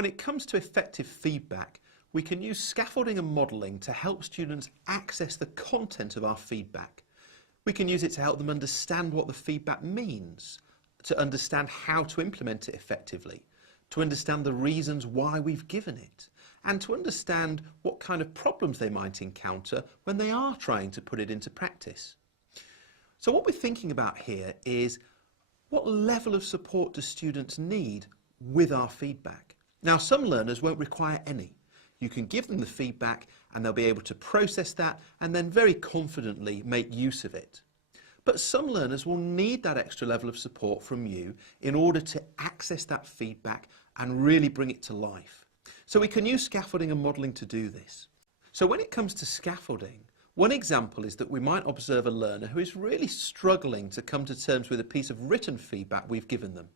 When it comes to effective feedback, we can use scaffolding and modelling to help students access the content of our feedback. We can use it to help them understand what the feedback means, to understand how to implement it effectively, to understand the reasons why we've given it, and to understand what kind of problems they might encounter when they are trying to put it into practice. So what we're thinking about here is what level of support do students need with our feedback? Now, some learners won't require any. You can give them the feedback and they'll be able to process that and then very confidently make use of it. But some learners will need that extra level of support from you in order to access that feedback and really bring it to life. So we can use scaffolding and modelling to do this. So when it comes to scaffolding, one example is that we might observe a learner who is really struggling to come to terms with a piece of written feedback we've given them.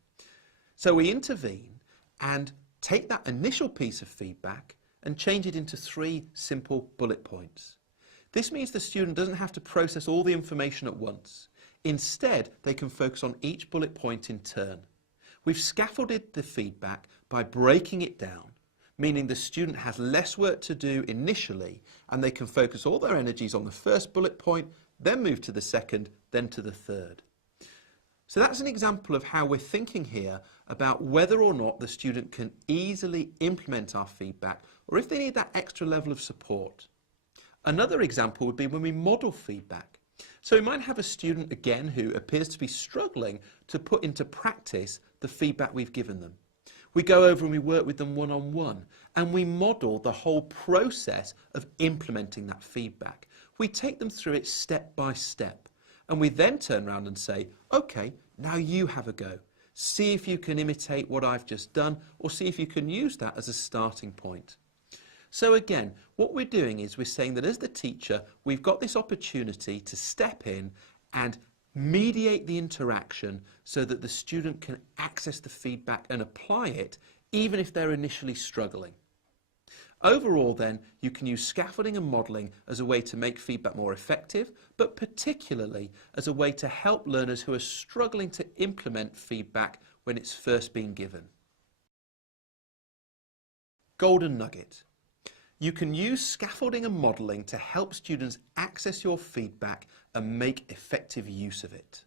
So we intervene and take that initial piece of feedback and change it into 3 simple bullet points. This means the student doesn't have to process all the information at once. Instead, they can focus on each bullet point in turn. We've scaffolded the feedback by breaking it down, meaning the student has less work to do initially and they can focus all their energies on the first bullet point, then move to the second, then to the third. So that's an example of how we're thinking here about whether or not the student can easily implement our feedback or if they need that extra level of support. Another example would be when we model feedback. So we might have a student again who appears to be struggling to put into practice the feedback we've given them. We go over and we work with them one-on-one and we model the whole process of implementing that feedback. We take them through it step by step and we then turn around and say, okay, now you have a go. See if you can imitate what I've just done or see if you can use that as a starting point. So again, what we're doing is we're saying that as the teacher, we've got this opportunity to step in and mediate the interaction so that the student can access the feedback and apply it even if they're initially struggling. Overall then, you can use scaffolding and modelling as a way to make feedback more effective, but particularly as a way to help learners who are struggling to implement feedback when it's first being given. Golden nugget. You can use scaffolding and modelling to help students access your feedback and make effective use of it.